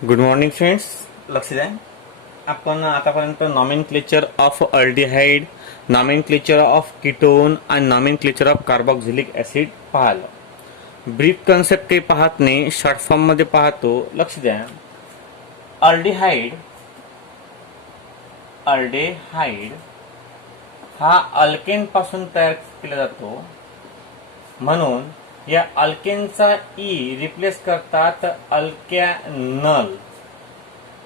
Good morning friends. लक्ष द्या. आपण आतापर्यंत nomenclature of aldehyde, nomenclature of ketone आणि नॉमेनक्लेचर ऑफ कार्बोक्सिलिक ऍसिड पाहिलं. ब्रीफ कन्सेप्ट काही पाहत नाही, शॉर्ट फॉर्म मध्ये पाहतो. लक्ष द्या. अल्डिहाइड अल्डेहाइड हा अल्केन पासून तयार केला जातो, म्हणून या अल्केनचा ई रिप्लेस करतात अल्कॅनल.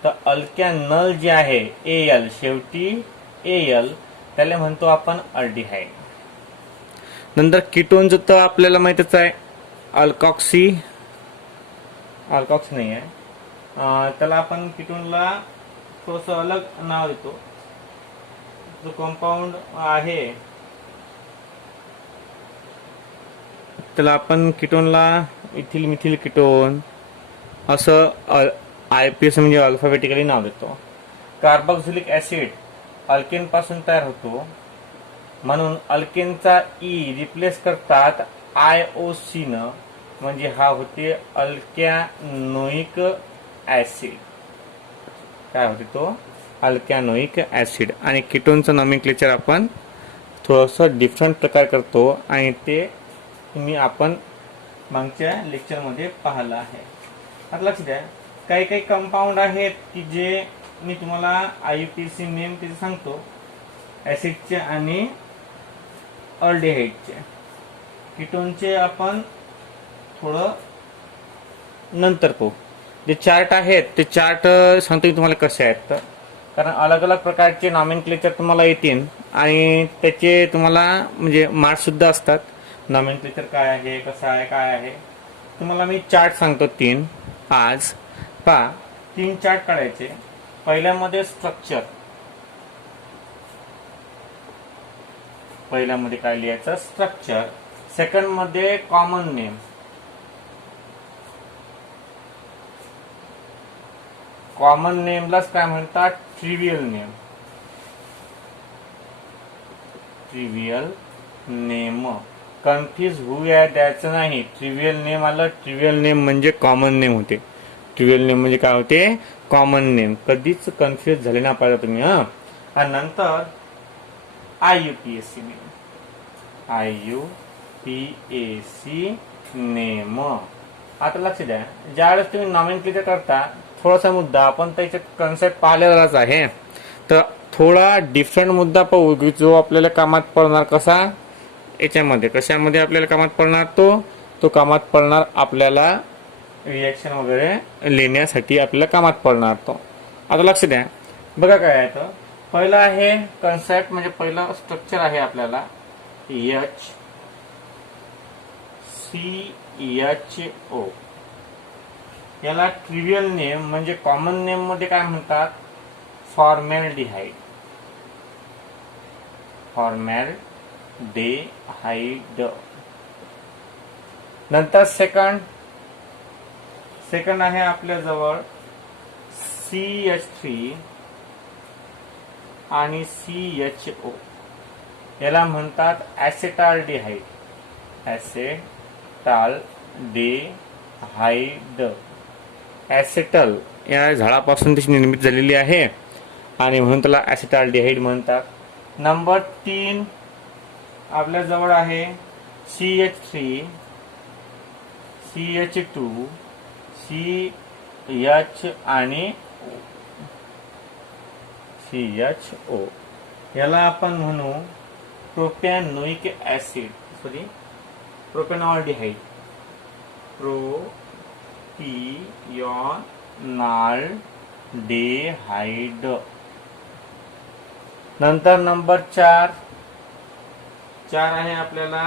तर अल्कॅनल जे आहे एल, शेवटी एल, त्याला म्हणतो आपण अल्डिहाइड. नंतर कीटोनचं तर आपल्याला माहितच आहे, अल्कॉक्सी नाही आहे, त्याला आपण कीटोनला थोडस अलग नाव देतो. जो कंपाऊंड आहे त्याला आपण कीटोनला इथिल मिथिल कीटोन असं IPS म्हणजे अल्फाबेटिकली नाव देतो. कार्बोक्सिलिक ऍसिड अल्केन पासून तयार होतो, म्हणून अल्केनचा ई रिप्लेस करतात IOC न, म्हणजे हा होते अल्कॅनोइक ऍसिड. काय होते तो? अल्कॅनोइक ऍसिड. आणि कीटोनचं नॉमेनक्लेचर आपण थोडंसं डिफरंट प्रकार करतो, आणि ते आपण मागच्या लेक्चरमध्ये पाहिलं आहे. आता लक्ष द्या. काही काही कंपाऊंड आहेत की जे मी तुम्हाला IUPAC नेम तिथे सांगतो, ऍसिडचे आणि अल्डिहाइडचे. कीटोनचे आपण थोडं नंतर पाहू. जे चार्ट आहेत ते चार्ट सांगतो मी तुम्हाला कसे आहेत, कारण अलग अलग प्रकारचे नॉमेनक्लेचर तुम्हाला येतील आणि त्याचे तुम्हाला म्हणजे मार्क्स सुद्धा असतात. नॉमेनक्लेचर काय आहे, कसं आहे, काय आहे, तुम्हाला मी चार्ट सांगतो 3 आज. 3 चार्ट काढायचे. पहिल्यामध्ये स्ट्रक्चर, पहिल्यामध्ये काय लिहायचं? स्ट्रक्चर. सेकंड मध्ये कॉमन नेम, कॉमन नेमलाच काय म्हणतात? Trivial name. Trivial name confuse होऊया द्यायचं नाही. ट्रिवियल नेम आलं, ट्रिवियल नेम म्हणजे कॉमन नेम होते. ट्रिवियल नेम म्हणजे काय होते? Common name. कधीच कन्फ्यूज झाले ना पाहिजे तुम्ही. आणि नंतर IUPAC नेम, IUPAC नेम. आता लक्ष द्या, ज्यावेळेस तुम्ही नॉमेनक्लेचर करता, थोडासा मुद्दा आपण त्याच्यात कन्सेप्ट पाहिलेलाच आहे, तर थोडा डिफरंट मुद्दा पाहू जो आपल्याला कामात पडणार. कसा? याच्यामध्ये कशामध्ये आपल्याला कामात पडणार? तो कामात पडणार आपल्याला रिएक्शन वगैरे लिहिण्यासाठी आपल्याला कामात पडणार तो. आता लक्ष द्या. बघा काय आहे तर पहिला आहे कन्सेप्ट, म्हणजे पहिला स्ट्रक्चर आहे आपल्याला HCHO. याला ट्रिवियल नेम म्हणजे कॉमन नेम मध्ये काय म्हणतात? फॉर्मॅल्डिहाइड. फॉर्मॅल्डिहाइड. नंतर सेकंड आहे आपल्या जवळ CH3 आणि CHO. याला म्हणतात ऍसेटाल्डिहाइड. ऍसेटाल्डिहाइड. ऍसेटल या झाडापासून त्याची निर्मिती झालेली आहे आणि म्हणून त्याला ऍसेटाल्डिहाइड म्हणतात. नंबर 3 आपल्या जवळ आहे CH3, CH2, CH आणि CHO. याला आपण म्हणू प्रोपॅनोइक ऍसिड, प्रोपॅनॉल्डिहाइड. प्रोपियोनाल्डिहाइड. नंतर नंबर 4 आहे आपल्याला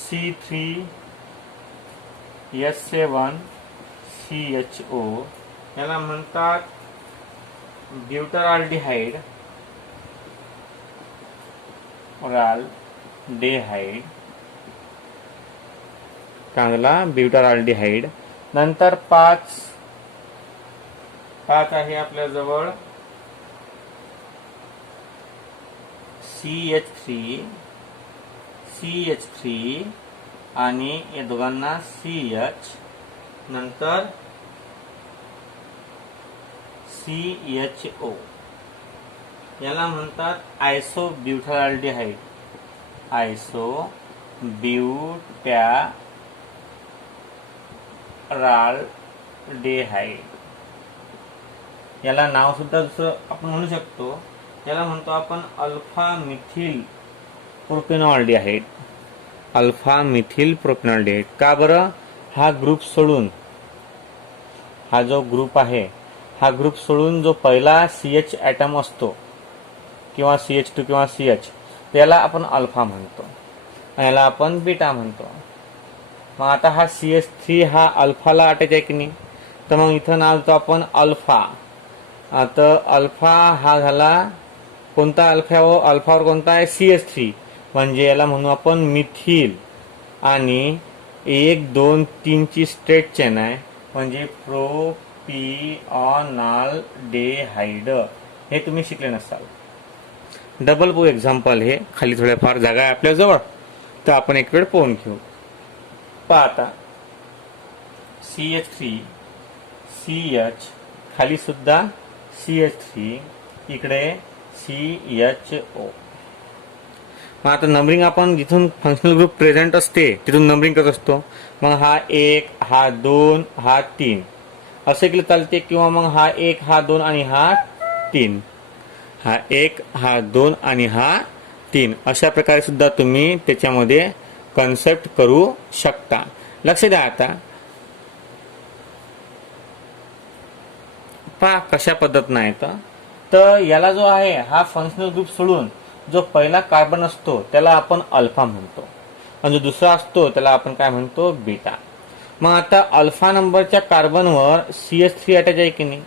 C3H7CHO. याला म्हणतात ब्युटाराल्डिहाइड. चांगला ब्युटाराल्डिहाइड. नंतर 5 आहे आपल्या जवळ CH3 आणि या दोघांना CH. नंतर CHO याला म्हणतात आयसोब्युटाल्डिहाइड. आयसोब्युटाल्डिहाइड याला नाव सुद्धा दुसरं आपण म्हणू शकतो. याला म्हणतो आपण alpha methyl propanaldehyde. Alpha methyl propanaldehyde. का बरं? हा ग्रुप सोडून, हा जो ग्रुप आहे, हा ग्रुप सोडून जो पहिला CH ॲटम असतो किंवा CH2 किंवा CH, त्याला आपण अल्फा म्हणतो आणि याला आपण बीटा म्हणतो. मग आता हा CH3 हा अल्फाला अटॅच आहे की नाही, तर मग इथं नाव देतो आपण अल्फा. आता अल्फा हा झाला कोणता? अल्फावर कोणता आहे? CH3, म्हणजे याला म्हणू आपण मिथिल. आणि 1 2 3 ची स्ट्रेट चेन आहे, म्हणजे प्रोपिऑनाल्डिहाइड. हे तुम्ही शिकले नसाल. डबल पो एक्झाम्पल हे खाली थोड्याफार जागा आहे आपल्या जवळ, तर आपण एक वेळ पाहून घेऊ. पहा आता CH3 CH, खाली सुद्धा CH3, इकडे CHO. मग आता नंबरिंग आपण जिथून फंक्शनल ग्रुप प्रेझेंट असते तिथून नंबरिंग करत असतो. मग हा 1, हा 2, हा 3 असे केलं चालते, किंवा मग हा 1, हा 2 आणि हा 3, हा 1, हा 2 आणि हा 3 अशा प्रकारे सुद्धा तुम्ही त्याच्यामध्ये कन्सेप्ट करू शकता. लक्ष द्या. आता पहा कशा पद्धतीनं आहे. तर याला जो आहे हा फंक्शनल ग्रुप सोडून जो पहिला कार्बन असतो त्याला आपण अल्फा म्हणतो आणि जो दुसरा असतो त्याला आपण काय म्हणतो? बीटा. मग आता अल्फा नंबरच्या कार्बनवर CH3 अटॅच आहे की नाही,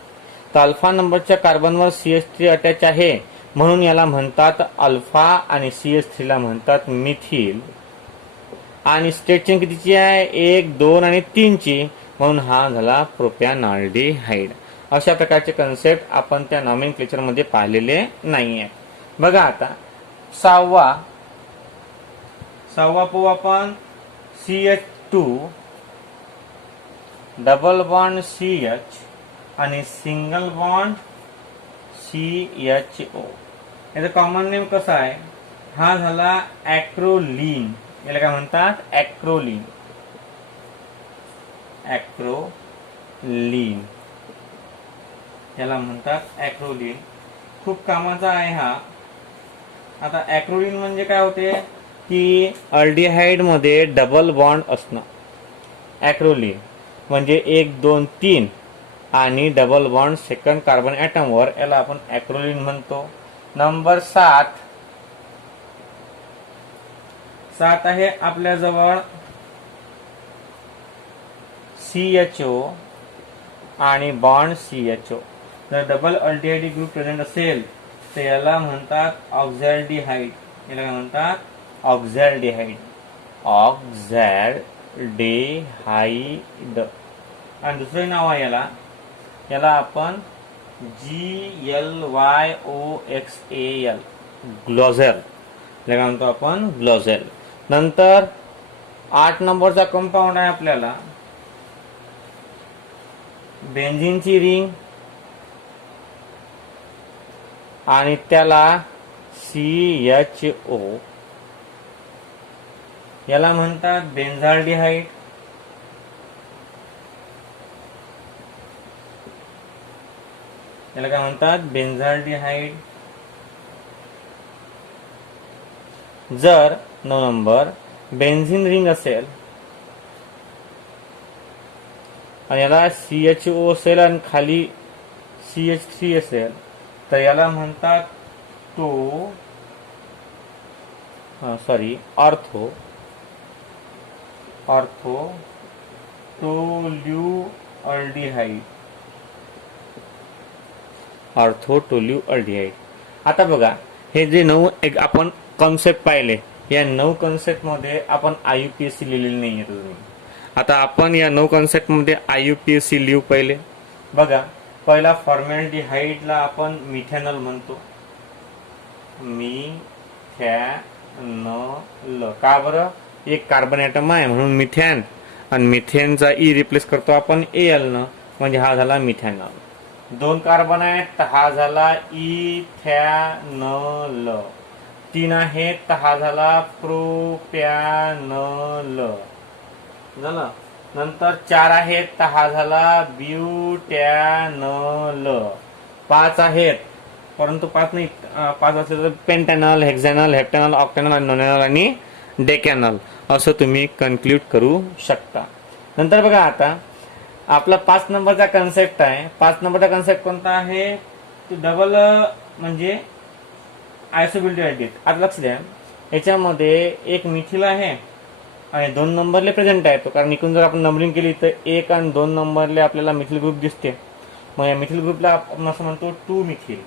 तर अल्फा नंबरच्या कार्बनवर CH3 अटॅच आहे म्हणून याला म्हणतात अल्फा आणि CH3 ला म्हणतात मिथिल. आणि स्ट्रेट चेन कितीची आहे? 1 2 आणि 3 ची, म्हणून हा झाला प्रोपॅनॉल्डिहाइड. अशा प्रकारचे कन्सेप्ट आपण त्या नॉमेनक्लेचर मध्ये पाहिलेले नाहीये. बघा आता सहावा पाहू आपण. CH2 डबल बॉन्ड CH आणि सिंगल बॉन्ड CHO. याचं कॉमन नेम कसं आहे? हा झाला ॲक्रोलीन. याला काय म्हणतात? ॲक्रोलीन. ॲक्रोलीन याला म्हणतात ॲक्रोलीन. खूप कामाचा आहे हा. आता ॲक्रोलीन म्हणजे काय होते की अल्डिहाइड मध्ये डबल बॉन्ड असणं. ॲक्रोलीन म्हणजे 1 2 3 आणि डबल बॉन्ड सेकंड कार्बन ॲटमवर, याला आपण ॲक्रोलीन म्हणतो. नंबर 7 आहे आपल्या जवळ CHO आणि बॉन्ड CHO. जर डबल अल्डिहाइड ग्रुप प्रेझेंट असेल तर याला म्हणतात ऑक्झॅल्डिहाइड. याला काय म्हणतात? ऑक्झॅल्डिहाइड. ऑक्झॅल्डिहाइड. आणि दुसरे नाव आहे याला आपण GLYOXAL, ग्लोझेल. याला काय म्हणतो आपण? ग्लोझेल. नंतर 8 नंबरचा कंपाऊंड आहे आपल्याला बेन्झीनची रिंग आणि त्याला CHO. याला म्हणतात बेन्झाल्डिहाइड. याला काय म्हणतात? बेन्झाल्डिहाइड. जर 9 नंबर बेन्झीन रिंग असेल आणि याला CHO असेल आणि खाली CH3 असेल तर याला म्हणतात ऑर्थोटोल्युअल्डिहाइड. ऑर्थोटोल्युअल्डिहाइड. आता बघा हे जे 9 आपण कॉन्सेप्ट पाहिले, या 9 कॉन्सेप्ट मध्ये आपण IUPAC लिहिलेले नाहीये तुम्ही. आता आपण या 9 कॉन्सेप्ट मध्ये IUPAC लिहू. पहिले बघा, पहिला फॉर्मॅल्डिहाइडला आपण मिथेनॉल म्हणतो. मिथॅनल. का बरं? एक कार्बन ॲटम आहे म्हणून मिथॅन, आणि मिथेनचा रिप्लेस करतो आपण AL न, म्हणजे हा झाला मिथॅनॉल. 2 कार्बन आहेत तर हा झाला इथॅनॉल. 3 आहेत तर हा झाला प्रोपॅनॉल झालं. नंतर 4 आहेत तर हा झाला ब्युटॅनॉल. 5 आहेत परंतु 5 नाही, 5 असेल तर पेंटॅनॉल, हेक्झॅनॉल, हेप्टॅनॉल, ऑक्टॅनॉल, नॉनॅनॉल आणि डेकॅनॉल असं तुम्ही कन्क्लूड करू शकता. नंतर बघा आता आपला 5 नंबरचा कन्सेप्ट आहे. 5 नंबरचा कन्सेप्ट कोणता आहे? डबल म्हणजे आयसोब्युटाइल ऍडिट. आता लक्ष द्या, याच्यामध्ये एक मिथिल आहे आणि 2 नंबरले प्रेझेंट आहे तो, कारण इकडून जर आपण नंबरिंग केली तर 1 आणि 2 नंबरले आपल्याला मिथिल ग्रुप दिसते. मग या मिथिल ग्रुपला आपण असं म्हणतो 2 मिथिल.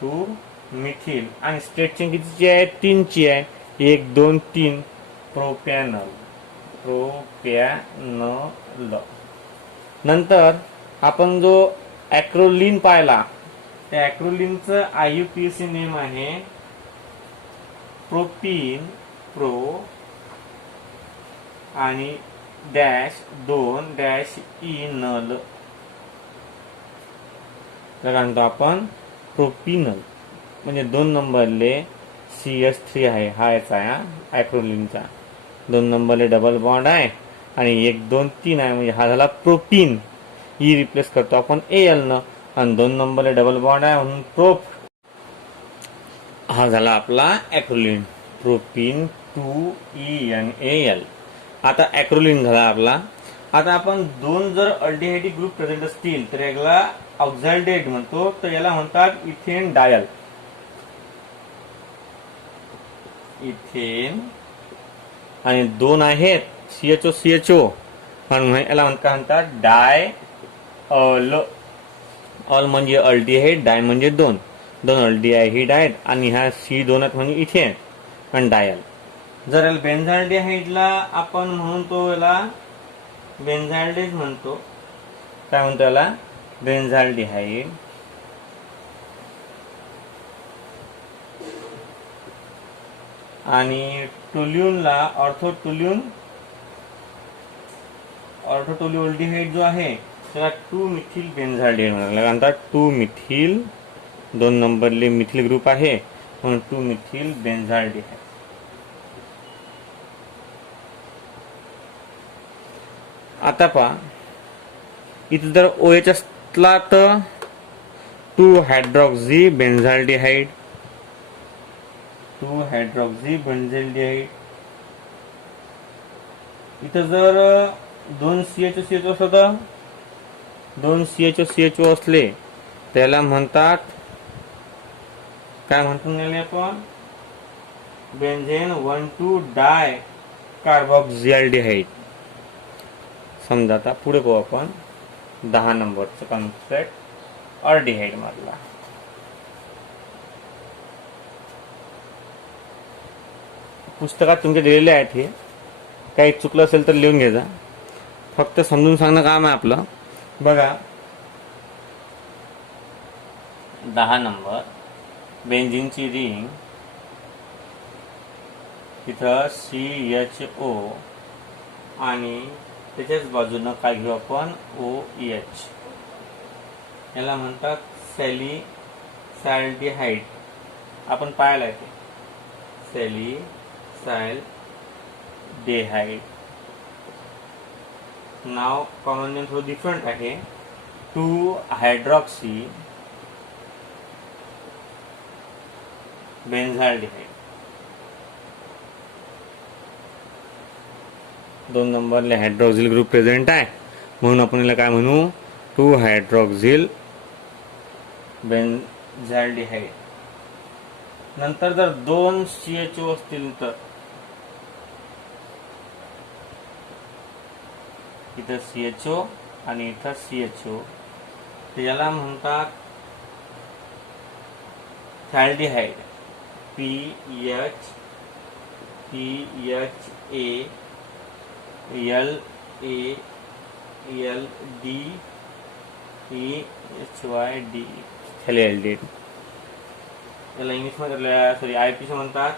2 मिथिल आणि स्ट्रेट चेन कितीची आहे? 3 ची आहे. 1 2 3 प्रोपॅनॉल. प्रोपॅनॉल. नंतर आपण जो ॲक्रोलिन पाहिला, त्या ॲक्रोलिनचं IUPAC नेम आहे प्रोपीन. प्रो आणि डॅश 2 डॅश इनल. तर म्हणतो आपण प्रोपिनल. म्हणजे 2 नंबरले CH3 आहे, हा याचा आहे ॲक्रोलिनचा. 2 नंबरले डबल बॉन्ड आहे आणि 1 2 3 आहे, म्हणजे हा झाला प्रोपीन. ई रिप्लेस करतो आपण AL न, आणि 2 नंबरले डबल बॉन्ड आहे म्हणून प्रोप. हा झाला आपला ॲक्रोलिन. Propene 2ENAL. आता ॲक्रोलिन झाला आपला. आता आपण 2 जर अल्डिहाइड ग्रुप प्रेझेंट असतील तर याला ऑक्झाल्डेट म्हणतो, तर याला म्हणतात इथेन डायल. इथेन आणि 2 आहेत CHO म्हणून याला म्हणतात डाय अल. ऑल म्हणजे अल्डिहाइड, डाय म्हणजे 2 अल्डिहाइड आहेत आणि ह्या C2 आहेत म्हणजे इथेन आणि डायल. जर याला बेन्झाल्डिहाइडला आपण म्हणतो, याला बेन्झाल्डेज म्हणतो. काय म्हणतो याला? बेन्झाल्डिहाइड. आणि टोल्यूनला ऑर्थोटोल्यून अल्डिहाइड जो आहे त्याला 2 मिथिल बेन्झाल्डिहाइड म्हणतात. 2 मिथिल, 2 नंबरले मिथिल ग्रुप आहे म्हणून 2 मिथिल बेन्झाल्डिहाइड. आता पहा, इथे जर OH असला तर 2 हायड्रॉक्झी बेन्झाल्डिहाइड. 2 हायड्रॉक्झी बेन्झाल्डिहाइड. इथं जर 2 CHO असलं तर 2 CHO असले त्याला म्हणतात, काय म्हणतो आपण? बेन्झेन 1,2 डाय कार्बॉक्झिल्डिहाइड. समजा आता पुढे पाहू आपण 10 नंबरचा कन्सेप्ट अल्डिहाइड मधला. पुस्तकात तुमचे दिलेले आहेत, हे काही चुकलं असेल तर लिहून घ्यायचा. फक्त समजून सांगणं काम आहे आपलं. बघा 10 नंबर बेन्झीनची रिंग, तिथं CHO आणि त्याच्याच बाजूनं काय घेऊ आपण? OH. याला म्हणतात सॅलिसाल्डिहाइड. आपण पाहिलं ते सॅलिसाल्डिहाइड. नाव कॉमन नेम थोडं डिफरंट आहे. 2 हायड्रॉक्सी बेन्झाल्डिहाइड. 2 नंबरले हायड्रॉक्झिल ग्रुप प्रेझेंट आहे म्हणून आपण याला काय म्हणू? 2 हायड्रॉक्झिल बेन्झाल्डिहाइड. नंतर जर 2 CHO असतील तर इथं CHO आणि इथं CHO, याला म्हणतात सॅल्डिहाइड. PHA LALDEHYD सॅलिहाइड. याला इंग्लिश मध्ये IPC म्हणतात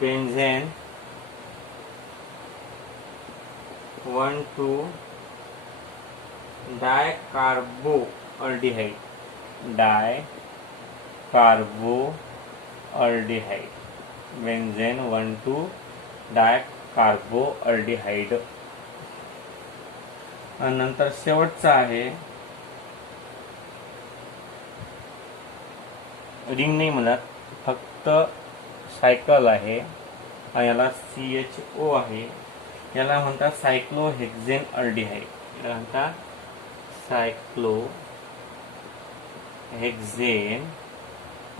बेन्झेन 1,2 डायकार्बोअल्डिहाइड, डायकार्बोअल्डिहाइड, बेंझेन 1,2 डायकार्बोअल्डिहाइड. आणि नंतर शेवटचा आहे, रिंग नाही म्हणत, फक्त सायकल आहे आणि याला CHO आहे. याला म्हणतात सायक्लोहेक्झेन अल्डिहाइड. याला म्हणतात सायक्लोहेक्झेन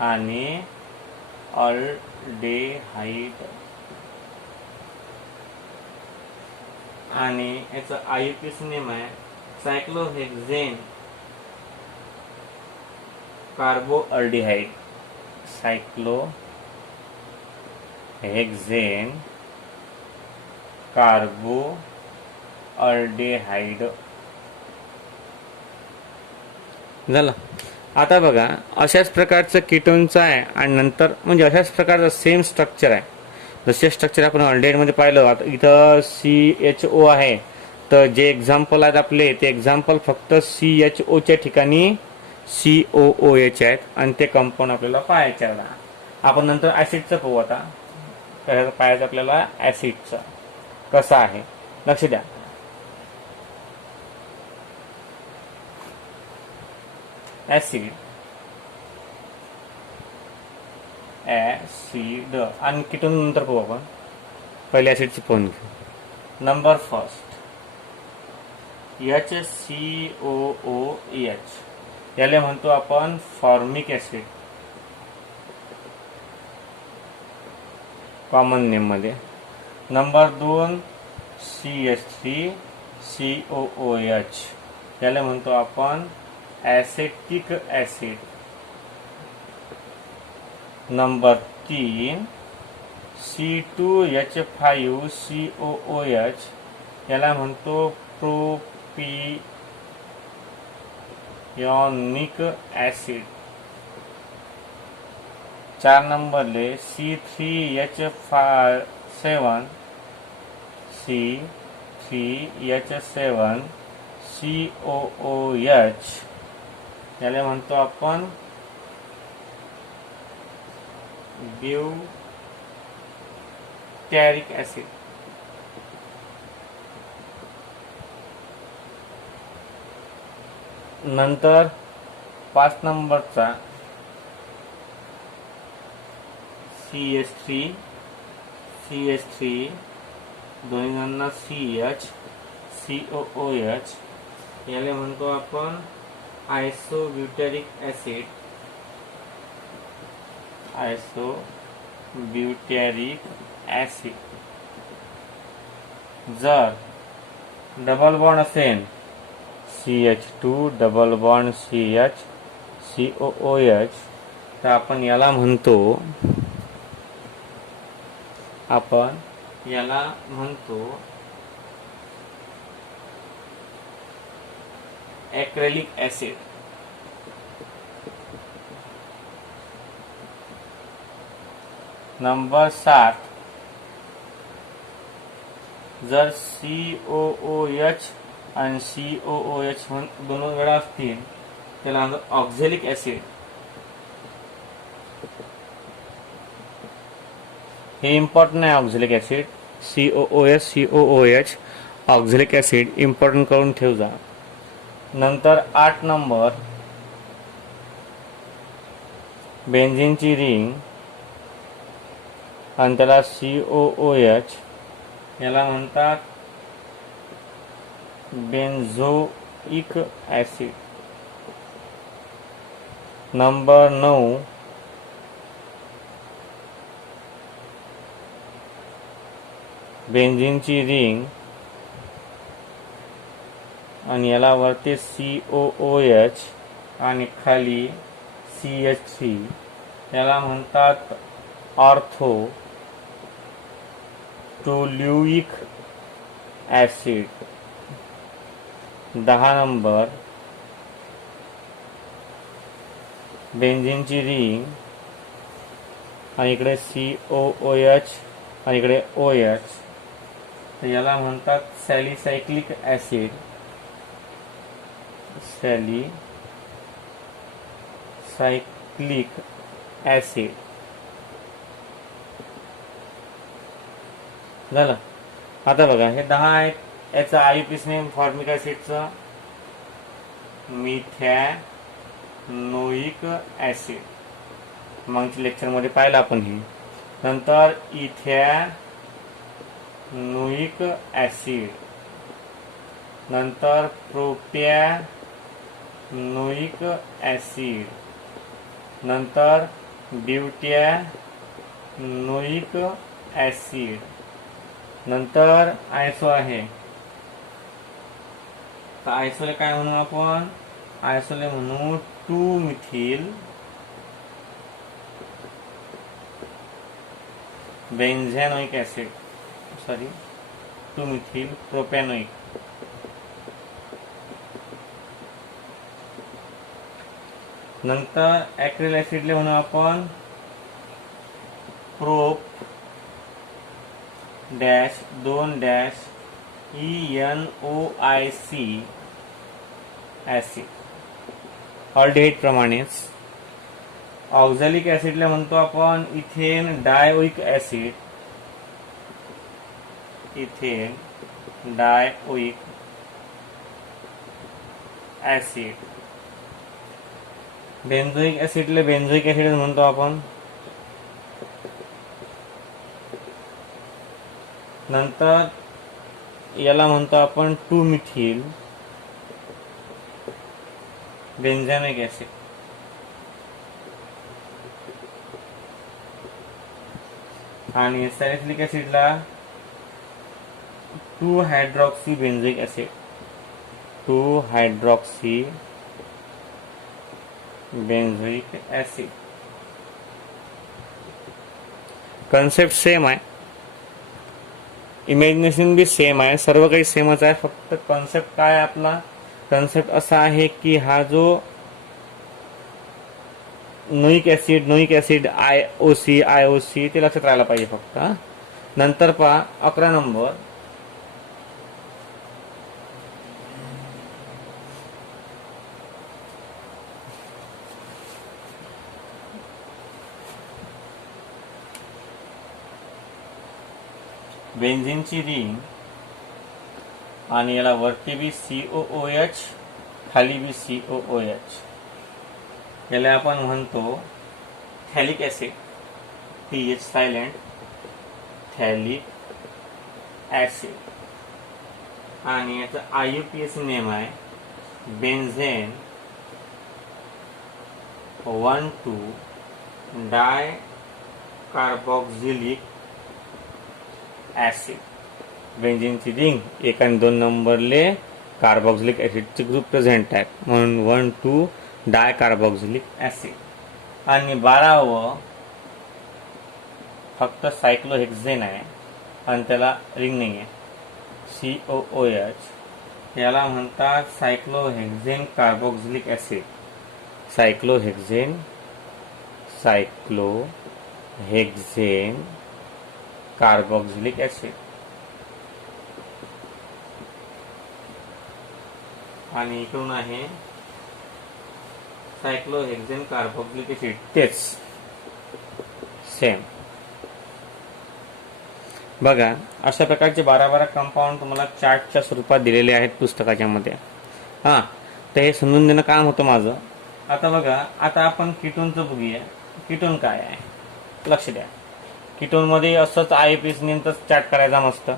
आणि अल्डेहाइड. आणि याचं IUPAC नेम आहे सायक्लोहेक्झेन कार्बोअल्डिहाइड, सायक्लोहेक्झेन कार्बोअल्डिहाइड. झालं. आता बघा, अशाच प्रकारचं कीटोनचं आहे आणि नंतर म्हणजे अशाच प्रकारचं सेम स्ट्रक्चर आहे. जसे स्ट्रक्चर आपण अल्डिहाइडमध्ये पाहिलं. आता इथं CHO आहे, तर जे एक्झाम्पल आहेत आपले ते एक्झाम्पल फक्त CHOच्या ठिकाणी COOH आहेत आणि ते कंपाऊंड आपल्याला पाहायचे आहे. आपण नंतर ॲसिडचं पाहू. आता पाहायचं आपल्याला ॲसिडचं कसं आहे, लक्ष द्या. ॲसिड आणि कीटोन नंतर पाहू आपण. पहिले ॲसिडची पाहून घेऊ. नंबर फर्स्ट HCOOH, याला म्हणतो आपण फॉर्मिक ॲसिड कॉमन नेम मध्ये. नंबर 2 CH3COOH, याला म्हणतो आपण ॲसेटिक ॲसिड. नंबर 3 C2H5COOH, याला म्हणतो प्रोपियोनिक ॲसिड. 4 नंबरले C3H7COOH, याला म्हणतो आपण ब्युटॅरिक ॲसिड. नंतर 5 नंबरचा CH3 दोन्ही जणांना COOH, याला म्हणतो आपण आयसोब्युटॅरिक ॲसिड. जर डबल बॉन्ड असेल CH2 double bond CH COOH, तर आपण याला म्हणतो ॲक्रेलिक ॲसिड. नंबर 7 जर COOH आणि COOH दोन वेळा असतील त्याला ऑक्झॅलिक ॲसिड. हे इम्पॉर्टंट आहे oxalic acid. COOH oxalic acid important करून ठेव जा. नंतर 8 नंबर बेन्झीनची रिंग आणि त्याला COOH, याला म्हणतात बेन्झोइक ॲसिड. नंबर 9 बेन्झीनची रिंग आणि याला वरती COOH आणि खाली CH3, याला म्हणतात ऑर्थो टोल्युइक ॲसिड. 10 नंबर बेन्झीनची रिंग आणि इकडे COOH आणि इकडे OH, तर याला म्हणतात सॅलिसायक्लिक ॲसिड. सॅलिसायक्लिक ऍसिड झालं. आता बघा हे 10 आहेत. याचा आययुपीएस नेम फॉर्मिक ऍसिडचा मिथॅनोइक ऍसिड, मागच्या लेक्चरमध्ये पाहिलं आपण हे. नंतर इथॅनोइक ऍसिड, नंतर प्रोपॅनोइक ऍसिड, नंतर ब्युटॅनोइक ऍसिड, नंतर आयसो आहे. तर आयसोले काय म्हणू आपण? आयसोले म्हणू 2-मिथिल बेन्झेनोइक ऍसिड, 2-मिथिल प्रोपॅनोइक. नंतर ऍक्रिल ऍसिडले म्हणू आपण prop dash 2- ENOIC acid. Aldehyde प्रमाणेच ऑक्झॅलिक ऍसिडला म्हणतो आपण ethane dioic acid, ethane dioic acid. Benzoic ऍसिडला बेन्झोइक ऍसिड म्हणतो आपण. नंतर याला म्हणतो आपण 2-मिथिल बेन्झेनोइक ऍसिड. आणि सॅलिसिलिक ऍसिडला two hydroxy benzoic acid, two hydroxy benzoic acid. Concept same आहे, इमॅजिनेशन बी सेम आहे, सर्व काही सेमच आहे. फक्त कॉन्सेप्ट काय आहे आपला? कॉन्सेप्ट असा आहे की हा जो नोइक ऍसिड आयओसी ते लक्षात राहायला पाहिजे फक्त. नंतर पहा 11 नंबर, बेन्झीनची रिंग आणि याला वरती बी COOH खाली बी COOH. याला आपण म्हणतो थॅलिक ऍसिड, TH सायलेंट, थॅलिक ऍसिड. आणि याचा आययुपीएस नेम आहे बेन्झेन 1,2 डायकार्बॉक्झिलिक ऍसिड. बेन्झीनची रिंग 1 आणि 2 नंबरले कार्बॉक्झिलिक ऍसिडचे ग्रुप प्रेझेंट आहेत, म्हणून 1,2 डायकार्बॉक्झिलिक ऍसिड. आणि 12व फक्त सायक्लोहेक्झेन आहे आणि त्याला रिंग नाही आहे, COOH. याला म्हणतात cyclohexane carboxylic acid. Cyclohexane carboxylic acid. आणि इकडून आहे सायक्लोहेक्झेन कार्बॉक्झिलिक ऍसिड, तेच सेम. बघा अशा प्रकारचे 12 कंपाऊंड तुम्हाला चार्टच्या स्वरूपात दिलेले आहेत पुस्तकाच्या मध्ये. हा, तर हे समजून देणं काम होतं माझं. आता बघा, आता आपण कीटोनचं बघूया. कीटोन काय आहे लक्ष द्या. कीटोन मध्ये असंच आययुपीएस नेमचाच चार्ट करायचा मस्त.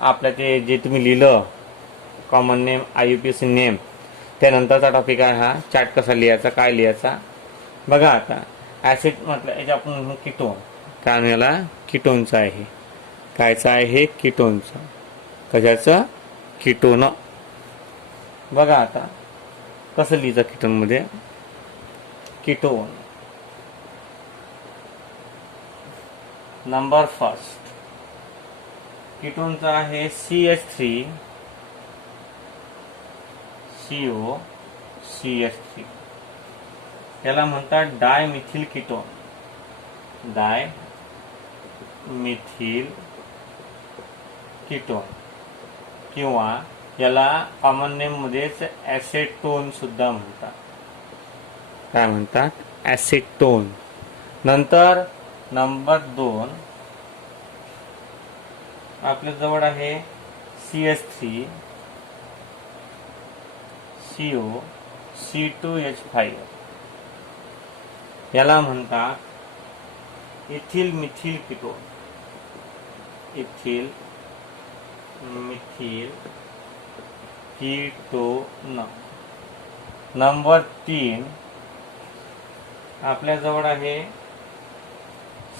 आपल्या ते जे तुम्ही लिहिलं कॉमन नेम आययुपीएस नेम, त्यानंतरचा टॉपिक आहे हा. चार्ट कसा लिहायचा, काय लिहायचा बघा. आता ऍसिड म्हटलं याच्या आपण म्हणू कीटोन, कारण याला कीटोनचा आहे. कायचा आहे? कीटोनचा. कशाचं? कीटोन. बघा आता कसं लिहायचं कीटोन मध्ये. कीटोन नंबर फर्स्ट कीटोनचा आहे CH3COCH3. याला म्हणतात डायमिथिल कीटोन. डायमिथिल कीटोन किंवा याला कॉमन नेम मध्येच ॲसेटोन सुद्धा म्हणतात. काय म्हणतात? ॲसेटोन. नंतर नंबर 2 आपल्या जवळ आहे CH3 CO C2H5. याला म्हणतात ethyl methyl ketone. Ethyl methyl ketone. Number 3 आपल्या जवळ आहे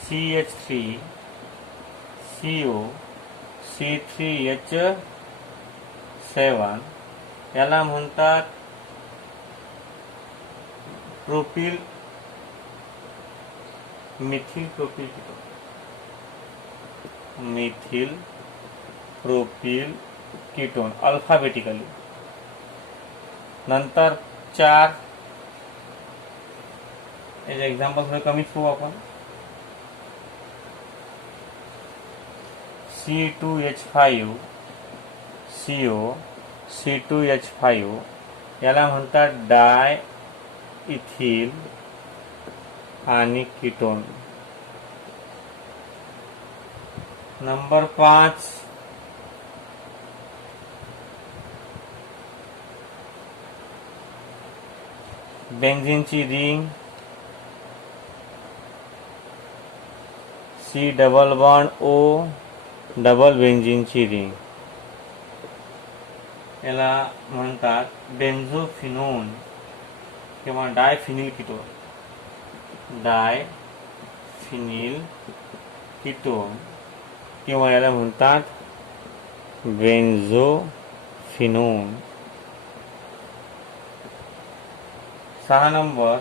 CH3 CO C3H7. याला म्हणतात propyl methyl propyl ketone. Methyl propyl ketone alphabetically. नंतर 4 याचे एक्झाम्पल थोडे कमीच पाहू आपण. C2H5 CO C2H5 याला म्हणतात डाय इथिल आणि कीटोन. नंबर 5 बेन्झीनची ring C double bond O double बेन्झीनची रिंग. याला म्हणतात बेन्झोफिनोन किंवा डायफिनिल कीटोन. डायफिनिल कीटोन किंवा याला म्हणतात बेन्झोफिनोन. 6 नंबर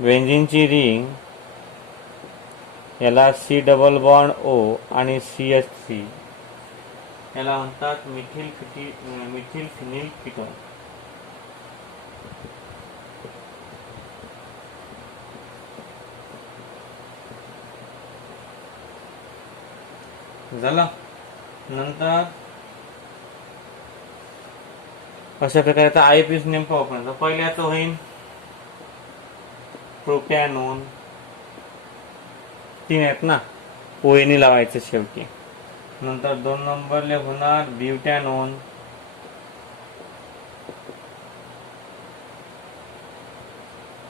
बेन्झीनची रिंग याला C डबल बॉन्ड O आणि CH3. याला म्हणतात मिथिल फिनिल कीटोन. झालं. नंतर अशा प्रकारे IUPAC नेम पाहू आपण. पहिल्याचं होईल प्रोपॅनोन. 3 आहेत ना, ONE लावायचं शेवटी. नंतर 2 नंबरले होणार ब्युटॅनोन.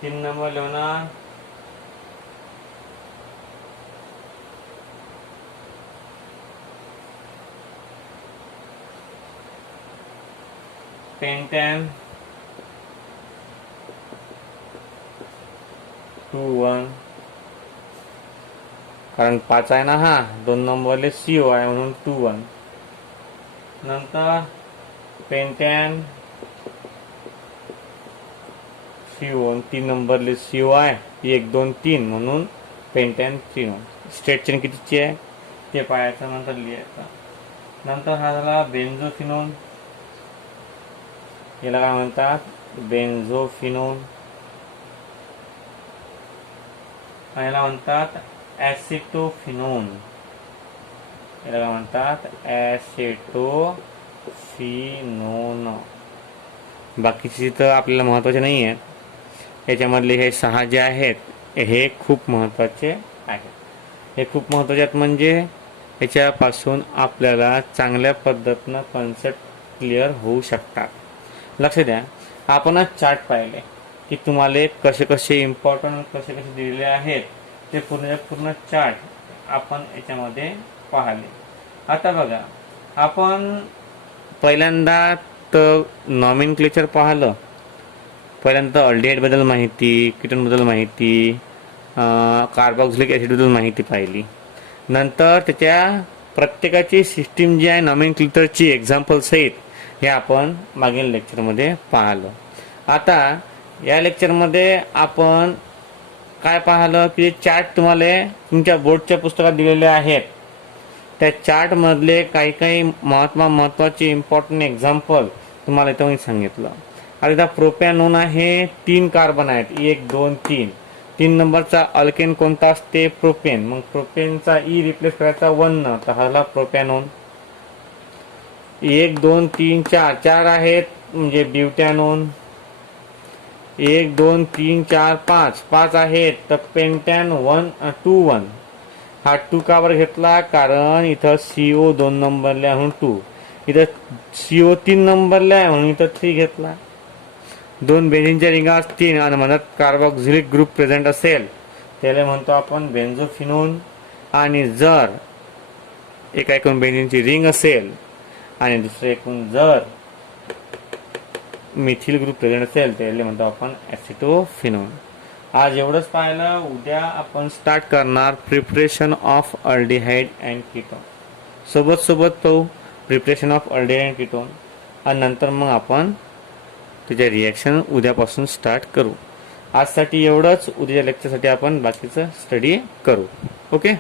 3 नंबरले होणार पेंटॅन 2,1 कारण 5 आहे ना हा. 2 नंबरले CO आहे म्हणून 2,1. नंतर पेंटॅन CO 3 नंबरले CO आहे 1 2 3 म्हणून पेंटॅन 3. स्ट्रेट चेन कितीची आहे ते पाहायचं, नंतर लिहायचं. नंतर हा झाला बेन्झोफिनोन. याला काय म्हणतात बेन्झोफिनोन. याला म्हणतात ॲसिटोफिनोन. याला काय म्हणतात ॲसिटोफिनोन. बाकीची तर आपल्याला महत्त्वाचे नाही आहेत. याच्यामधले हे 6 जे आहेत हे खूप महत्त्वाचे आहेत. हे खूप महत्त्वाचे आहेत म्हणजे याच्यापासून आपल्याला चांगल्या पद्धतीनं कन्सेप्ट क्लिअर होऊ शकतात. लक्ष द्या, आपणच चार्ट पाहिले की तुम्हाला कसे कसे इम्पॉर्टंट कसे कसे दिलेले आहेत ते पूर्ण चार्ट आपण याच्यामध्ये पाहिले. आता बघा, आपण पहिल्यांदा तर नॉमेनक्लेचर पाहिलं. पहिल्यांदा अल्डिहाइडबद्दल माहिती, कीटोनबद्दल माहिती, कार्बोक्सिलिक ॲसिडबद्दल माहिती पाहिली. नंतर त्याच्या प्रत्येकाची सिस्टीम जी आहे नॉमेनक्लेचरची एक्झाम्पल सहित हे आपण मागील लेक्चरमध्ये पाहिलं. आता या लेक्चरमध्ये आपण काय पाहिलं की चार्ट तुम्हाला तुमच्या बोर्डच्या पुस्तकात दिलेले आहेत. त्या चार्टमधले काही महत्त्वाचे इम्पॉर्टंट एक्झाम्पल तुम्हाला इथं मी सांगितलं. आता प्रोपॅनोन आहे 3 कार्बन आहेत 1 2 3. 3 नंबरचा अल्केन कोणता असते प्रोपेन. मग प्रोपेनचा रिप्लेस करायचा 1 न, तर हा झाला प्रोपॅनोन. 1 2 3 4 4 आहेत म्हणजे ब्युटॅनोन. 1 2 3 4 5 5 आहेत तर पेंटॅन 2 1. हा 2 का बर घेतला कारण इथं CO 2 नंबरला आहे म्हणून 2, इथं CO 3 नंबरला आहे म्हणून इथं 3 घेतला. 2 बेंझिनच्या रिंगा असतील आणि मधात कार्बोक्सिलिक ग्रुप प्रेझेंट असेल त्याला म्हणतो आपण बेन्झोफिनोन. आणि जर एका एकूण बेंझिनची रिंग असेल आणि दुसरे एकूण जर मिथिल ग्रुप प्रेझेंट असेल त्याला म्हणतो आपण ॲसिटोफिनोन. आज एवढंच पाहिलं. उद्या आपण स्टार्ट करणार preparation of aldehyde and ketone. सोबत पाहू preparation of aldehyde and ketone आणि नंतर मग आपण त्याच्या रिॲक्शन उद्यापासून स्टार्ट करू. आजसाठी एवढंच. उद्याच्या लेक्चरसाठी आपण बाकीचं स्टडी करू. ओके.